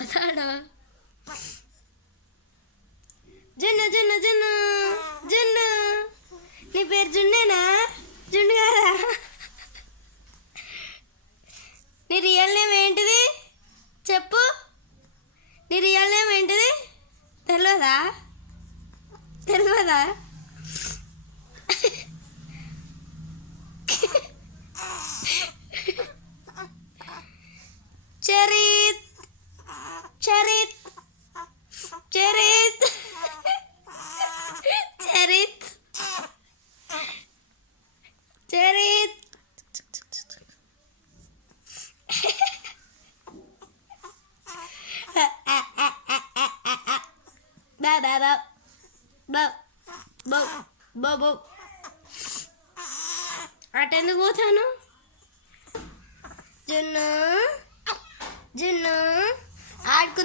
నవ్వుతాడు. జున్ను జున్ను జున్ను జున్ను, నీ పేరు జున్నేనా? జున్ను కాదా? నీ రియల్ నేమ్ ఏంటిది చెప్పు. నీ రియల్ నేమ్ ఏంటిది? తెలియదా? తెలియదా? చరిత్ చరిత్ చరిత్ చరిత్ చరిత్. అటెందుకు పోతాను? జున్ను జున్ను ఆడుకు